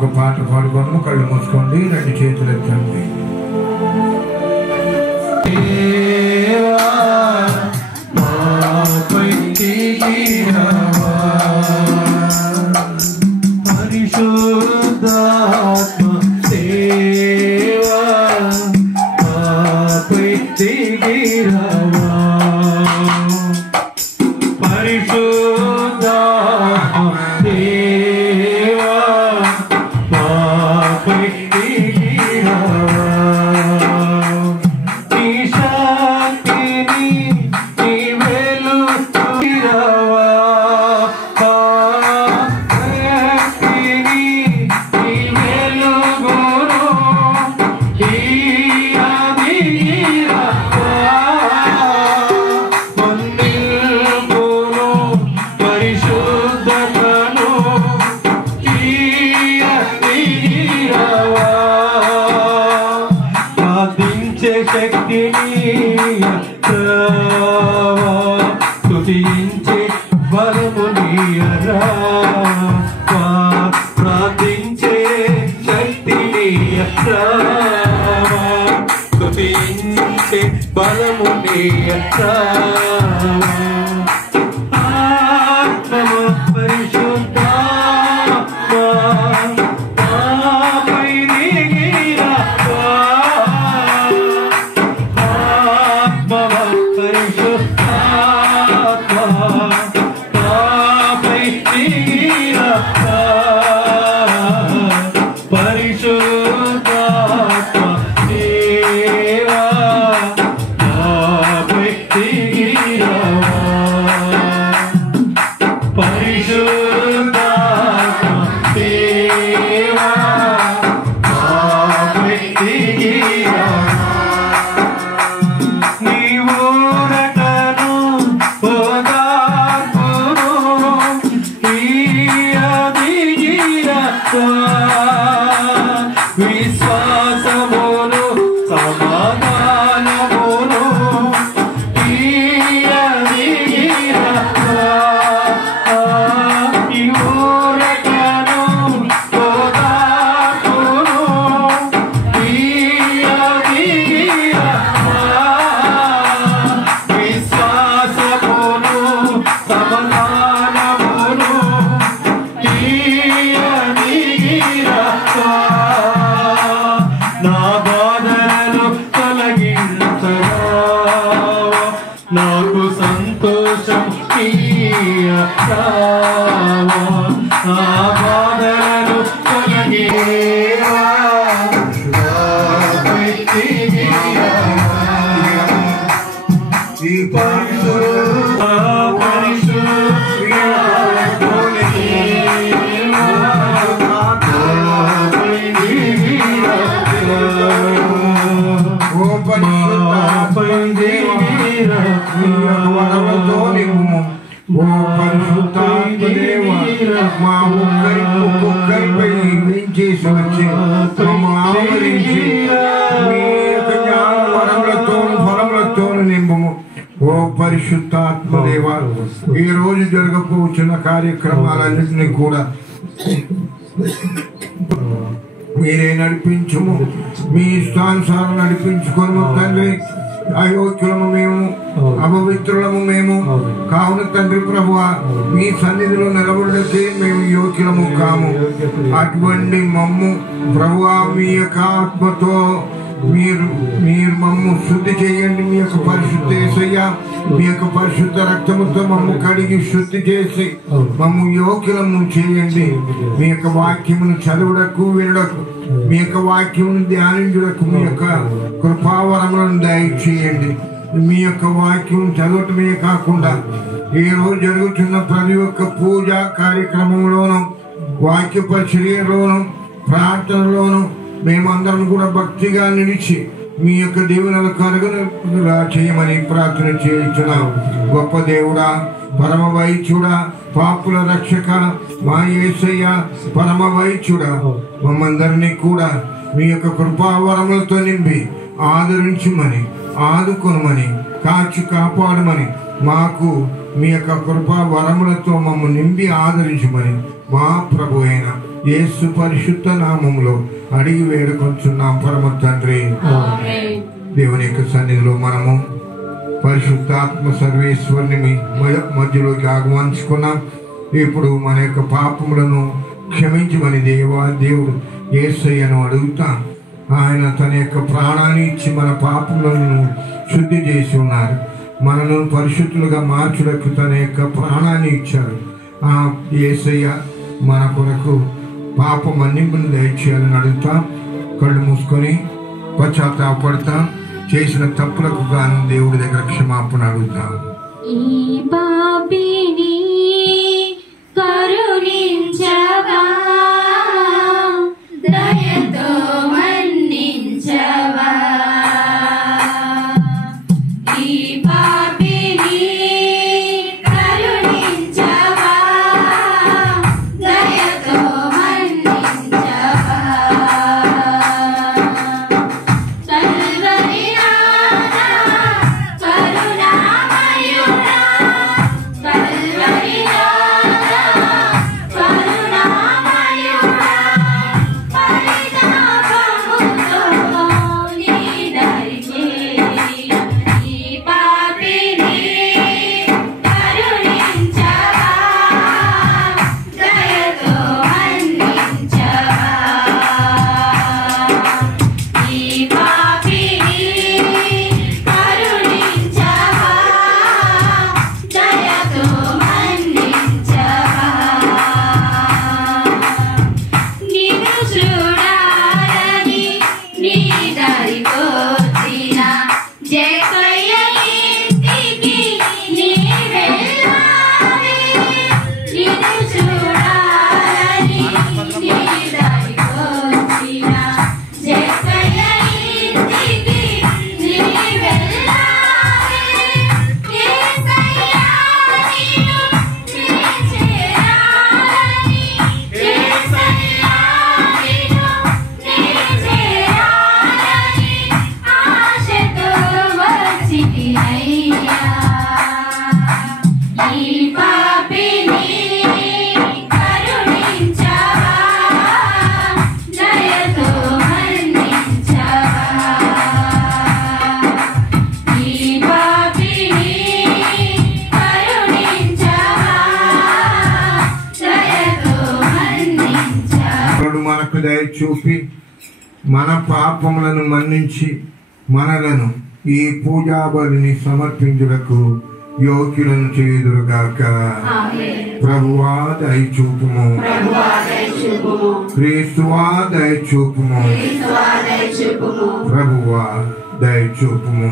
ఒక పాట పాడుకోను. కళ్ళు మూసుకోండి, రెండు చేతులు ఎత్తండి. పరిశుద్ధాత్మ దేవా మాపై దిగిరావా, పరిశుద్ధాత్మ దేవా మాపై దిగిరావా, నీ శక్తిని నీ వెలుగురావా, స్తుతించే బలము నీయరా, ప్రార్థించే శక్తి నీయరా, స్తుతించే బలము నీయరా, ఆత్మ పరిశుద్ధాత్మ నాపై దిగిరావా, ఆత్మ పరిశుద్ధాత్మ నాపై దిగిరావా, పరిశుద్ధాత్మ దేవా నాపై దిగిరావా, పరిశుద్ధాత్మ దేవా నాపై దిగిరావా, నీవు రకను ఓదార్పును దిగిరావా, విశ్వాసమును సమాధానమును నా బాధలను తొలగించగా, నాకు సంతోషం ఇయ్యగా, నా బాధలను తొలగించగా, ఈ పరిశుద్ధ మా ఒక్కొక్కరిపై చేసి వచ్చి ఆవరించి మీ యొక్క జ్ఞాన ఫలములతో నింపుము. ఓ పరిశుద్ధాత్మదేవా, ఈ రోజు జరగపోతున్న కార్యక్రమాలన్నింటినీ కూడా మీరే నడిపించుము. మీ ఇష్టానుసారం నడిపించుకోను తండ్రి. అయోగ్యులము మేము, అపవిత్రులము మేము కావున తండ్రి ప్రభువా, మీ సన్నిధిలో నిలబడితే మేము యోగ్యులము కాము. అటువంటి మమ్ము ప్రభువా మీ యొక్క ఆత్మతో మీరు మమ్ము శుద్ధి చేయండి. మీ యొక్క పరిశుద్ధ యేసయ్యా, మీ యొక్క పరిశుద్ధ రక్తముతో మమ్ము కడిగి శుద్ధి చేసి మమ్ము యోగ్యులము చేయండి. మీ యొక్క వాక్యమును చదువుటకు వినడకు, మీ యొక్క వాక్యమును ధ్యానించుటకు మీ యొక్క కృపావరములను దయచేయండి. మీ యొక్క వాక్యం చదవటమే కాకుండా ఈ రోజు జరుగుతున్న ప్రతి ఒక్క పూజా కార్యక్రమంలోనూ, వాక్య పరిచర్యలోను, ప్రార్థనలోను మేమందరం కూడా భక్తిగా నిలిచి మీ యొక్క దీవెనలు కలుగునట్లుగా చేయమని ప్రార్థన చేయించున్నాం. గొప్ప దేవుడా, పరమ వైద్యుడా, పాపుల రక్షక మా యేసయ్య, పరమ వైద్యుడా, మమ్మందరినీ కూడా మీ యొక్క కృపావరములతో నింపి ఆదరించుమని, ఆదుకొనమని, కాచి కాపాడమని, మాకు మీ యొక్క కృపా వరములతో మమ్మల్ని నింపి ఆదరించమని మా ప్రభు అయిన యేసు పరిశుద్ధ నామములో అడిగి వేడుకొంచున్నాం పరమ తండ్రి. దేవుని యొక్క సన్నిధిలో మనము పరిశుద్ధాత్మ సర్వేశ్వరుని మధ్యలోకి ఆహ్వానించుకున్నాం. ఇప్పుడు మన యొక్క పాపములను క్షమించమని దేవుడు యేసయ్యను అడుగుతాం. ఆయన తన యొక్క ప్రాణాన్ని ఇచ్చి మన పాపములను శుద్ధి చేసి ఉన్నారు. మనను పరిశుద్ధులుగా మార్చుటకు తన యొక్క ప్రాణాన్ని ఇచ్చారు. ఆ యేసయ్య మన కొరకు పాప మన్నింపును దయచేయాలని అడుగుతాం. కళ్ళు మూసుకొని పశ్చాత్తాపడతాం. చేసిన తప్పులకు గాను దేవుడి దగ్గర క్షమాపణ అడుగుతాం. ఈ పాపిని కరుణించవా, దయతో మన్నించవా. ఈ పాపిని కరుణించవా, దయతో మన్నించవా. కల్వరి నాథా కరుణామయుడా, కల్వరి నాథా కరుణామయుడా, పరితాపముతో నీ దరికి ఈ పాపిని కరుణించవా, దయతో మన్నించవా. ఈ పాపిని కరుణించవా, దయతో మన్నించవా. నిన్ను చూడాలని నీ దరికొచ్చిన జయకయ్య ఇంటికి నీ వెళ్ళాలి. నిన్ను చూడాలని నీ దరికొచ్చిన జయకయ్య ఇంటికి నీ వెళ్ళాలి. యేసయ్యా నిన్ను నే చేరాలని, యేసయ్యా నిన్ను నే చేరాలని ఆశతో వచ్చితినయ్యా. ఈ పాపిని కరుణించవా, దయతో మన్నించవా. ఈ పాపిని కరుణించవా, దయతో మన్నించవా. దేవుడు మనకు దయ చూపి మన పాపములను మన్నించి మనలను ఈ పూజా బలిని సమర్పించుటకు యోగ్యులను చేయుదురుగాక. ప్రభువా దయ చూపుము, క్రీస్తువా దయ చూపుము, ప్రభువా దయ చూపుము.